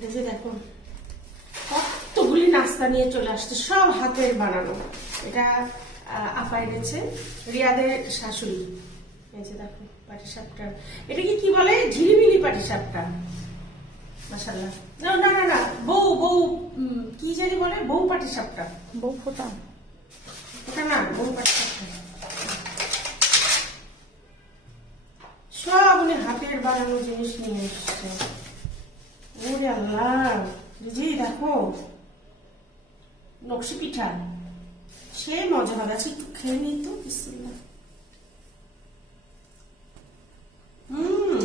দেখে দেখো। কতগুলি নাস্তা নিয়ে চলে আসছে সব হাতের বানানো। এটা আপা এনেছে রিয়াদের শাশুড়ি। এই যে দেখো পাটি সাপটা এটা কি কি বলে? ঝিলিমিলি পাটি সাপটা মাসাল্লাহ না না না না বউ বউ কি জানি বলে? বউ পাটি সাপটা বউ ফোটা। ওটা না বউ পাটি সাপটা সব উনি হাতের বানানো জিনিস নিয়ে এসছে। ওরে আল্লাহ জি দেখো নকশি পিঠা সে মজা হবে আচ্ছা একটু খেয়ে নিই তো বিসমিল্লাহ হুম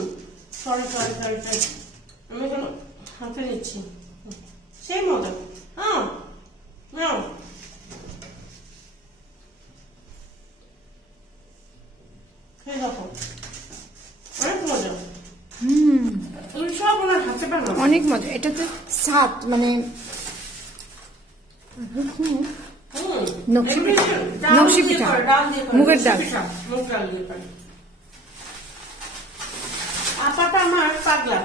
সরি সরি সরি সরি আমি কেন হাতে নিচ্ছি সেই মজা হ্যাঁ নাও খেয়ে দেখো অনেক মজা হুম তুমি সব ওনার হাতে বানাও অনেক মজা। এটা তো স্বাদ মানে মুগের ডাল। আমার পাগলা।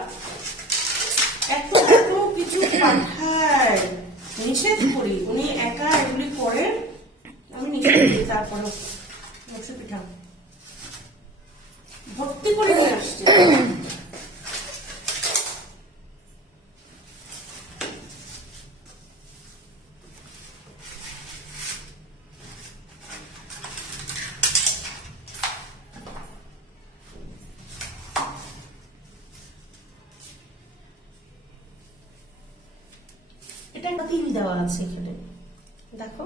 এত কিছু পাঠায়। নিষেধ করি। উনি একা এগুলি করেন, আমি নিষেধ করি ভর্তি করে তিল দেওয়া আছে এখানে। দেখো।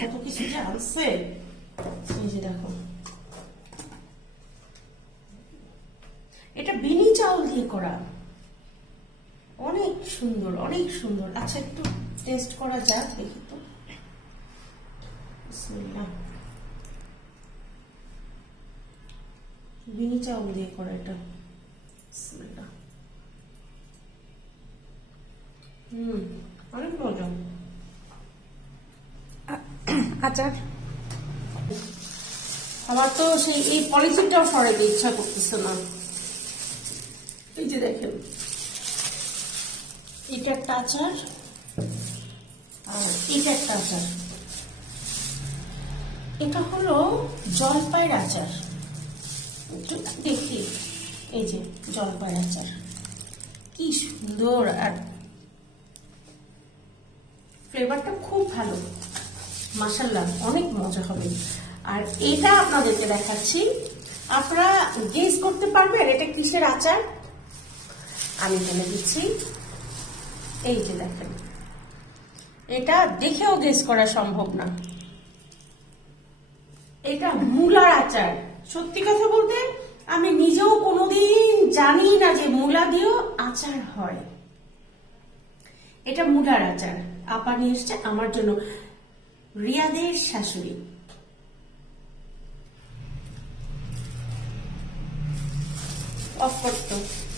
কত কিছু যে আনছে? যে দেখো। এটা বিনি চাউল দিয়ে করা। অনেক সুন্দর অনেক সুন্দর। আচ্ছা একটু টেস্ট করা যাক, দেখি তো। বিসমিল্লাহ। বিনি চাউল দিয়ে করা এটা। হুম, অনেক মজা। আচার? আমার তো সেই, এই পলিথিনটাও সরাইতে ইচ্ছা করতেছে না। এই যে দেখেন। এটা একটা আচার, আর এটা একটা আচার। এটা হলো জলপাইয়ের আচার। দেখি, এই যে জলপাইয়ের আচার কি সুন্দর আর ফ্লেভারটা খুব ভালো। মাসাল্লাহ অনেক মজা হবে। আর এটা আপনাদেরকে দেখাচ্ছি। আপনারা গেস করতে পারবেন এটা কিসের আচার। আমি বলে দিচ্ছি, এই যে দেখেন। এটা দেখেও গেস করা সম্ভব না। এটা মূলার আচার। সত্যি কথা বলতে, আমি নিজেও কোনোদিন জানি না যে মূলা দিয়েও আচার হয়। এটা মূলার আচার। আপা নিয়ে এসছে আমার জন্য। রিয়াদের শাশুড়ি। অফ করতো